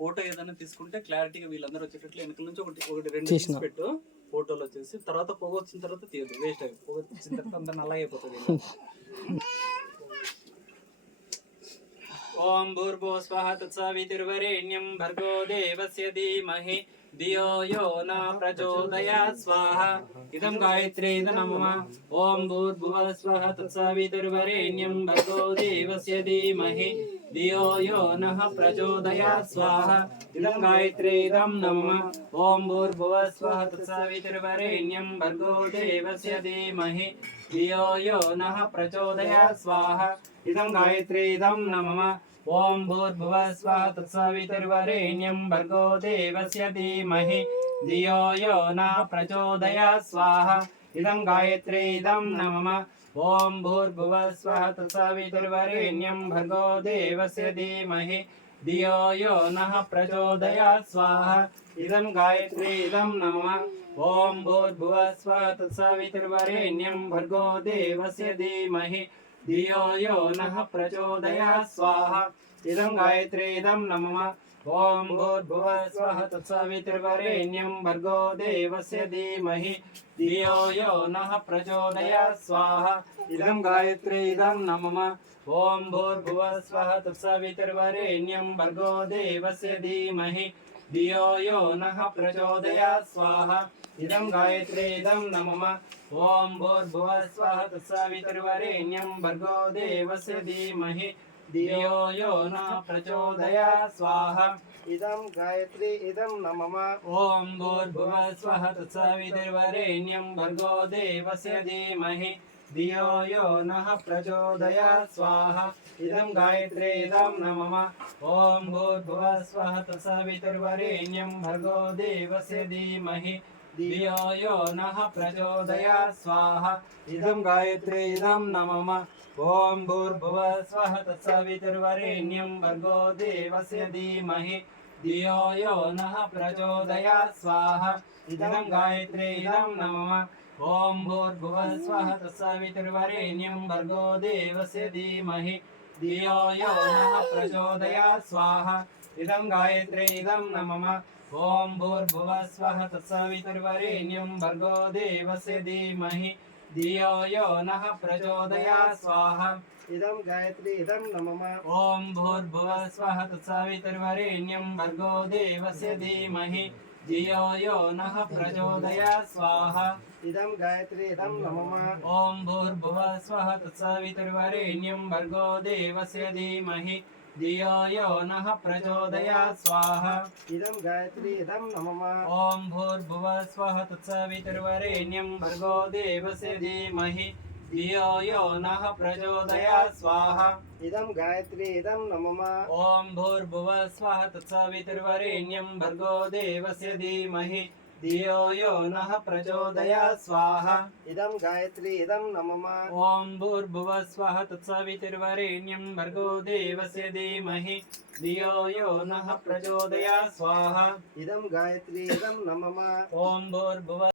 Photo ఏదైనా తీసుకుంటే క్లారిటీగా వీళ్ళందరూ వచ్చేటట్లు వెనకాల నుంచి ఒకటి రెండు తీసి పెట్టు ఫోటోలు వచ్చేసి. తర్వాత పొగ వచ్చిన తర్వాత తీయదు, వేస్ట్ అయ్యి పొగ వచ్చిన తర్వాత అందరిని అలాగే అయిపోతుంది. ఓం భూర్భువః స్వః తత్సవితుర్వరేణ్యం భర్గో దేవస్య ధీమహి ధియో యో న ప్రచోదయాత్ స్వాహా. ఇదం గాయత్రీ నమః. ఓం భూర్భువః స్వః తత్సవితుర్వరేణ్యం భర్గో దేవస్య ధీమహి ధియో యో నః ప్రచోదయాత్ స్వాహా. ఇదం గాయత్రీ నమః. ఓం భూర్భువః స్వః తత్సవితుర్వరేణ్యం భర్గో దేవస్య ధీమహి ధియో యో నః ప్రచోదయాత్ స్వాహా. ఇదం గాయత్రీ నమః. ఓం భూర్భువః స్వః తత్సవితుర్వరేణ్యం భర్గో దేవస్య ధీమహి ధియో యో నః ప్రచోదయాత్ స్వాహా. ఇదం గాయత్రీ నమః. ఓం భూర్భువః స్వః తత్సవితుర్వరేణ్యం భర్గో దేవస్య ధీమహి ధియో యో నః ప్రచోదయాత్ స్వాహా. ఇదం గాయత్రీ నమః. ఓం భూర్భువః స్వః తత్సవితుర్వరేణ్యం భర్గో దేవస్య ధీమహి ధియో యో నః ప్రచోదయాత్ స్వాహా. ఇదం గాయత్రీ నమః. ఓం భూర్భువః స్వః తత్సవితుర్వరేణ్యం భర్గో దేవస్య ధీమహి ధియో యో నః ప్రచోదయాత్ స్వాహా. ఇదం గాయత్రీ నమః. ఓం భూర్భువః స్వః తత్సవితుర్వరేణ్యం భర్గో దేవస్య ధీమహి ధియో యో నః ప్రచోదయాత్ స్వాహా. ఇదం గాయత్రీ నమః. ఓం భూర్భువః స్వః తత్సవితుర్వరేణ్యం భర్గో దేవస్య ధీమహి ధియో యో నః ప్రచోదయాత్ స్వాహా. ఇదం గాయత్రీ నమః. ఓం భూర్భువః స్వః తత్సవితుర్వరేణ్యం భర్గో దేవస్య ధీమహి ధియో యో నః ప్రచోదయాత్ స్వాహా. ఇదం గాయత్రీ నమః. ఓం భూర్భువః స్వః తత్సవితుర్వరేణ్యం భర్గో దేవస్య ధీమహి ధియో యో నః ప్రచోదయాత్ స్వాహా. ఇదం గాయత్రీ నమః. ఓం భూర్భువః స్వః తత్సవితుర్వరేణ్యం భర్గో దేవస్య ధీమహి ధియో యో నః ప్రచోదయాత్ స్వాహా. ఇదం గాయత్రీ నమః. ఓం భూర్భువః స్వః తత్సవితుర్వరేణ్యం భర్గో దేవస్య ధీమహి ధియో యో నః ప్రచోదయాత్ స్వాహా. ఇదం గాయత్రీ నమః. ఓం భూర్భువః స్వః తత్సవితుర్వరేణ్యం భర్గో దేవస్య ధీమహి ధియో యో నః ప్రచోదయాత్ స్వాహా. ఇదం గాయత్రీ నమః. ఓం భూర్భువః స్వః తత్సవితుర్వరేణ్యం భర్గో దేవస్య ధీమహి ధియో యో నః ప్రచోదయాత్ స్వాహా. ఇదం గాయత్రీ నమః. ఓం భూర్భువః స్వః తత్సవితుర్వరేణ్యం భర్గో దేవస్య ధీమహి ధియో యో నః ప్రచోదయాత్ స్వాహా. ఇదం గాయత్రీ నమః. ఓం భూర్భువః స్వః తత్సవితుర్వరేణ్యం భర్గో దేవస్య ధీమహి ధియో యో నః ప్రచోదయాత్ స్వాహా. ఇదం గాయత్రీ నమః. ఓం భూర్భువః స్వః తత్సవితుర్వరేణ్యం భర్గో దేవస్య ధీమహి ధియో యో నః ప్రచోదయాత్ స్వాహా. ఇదం గాయత్రీ నమః. ఓం భూర్భువః స్వః తత్సవితుర్వరేణ్యం భర్గో దేవస్య ధీమహి ధియో యో నః ప్రచోదయాత్ స్వాహా. ఇదం గాయత్రీ నమః. ఓం భూర్భువః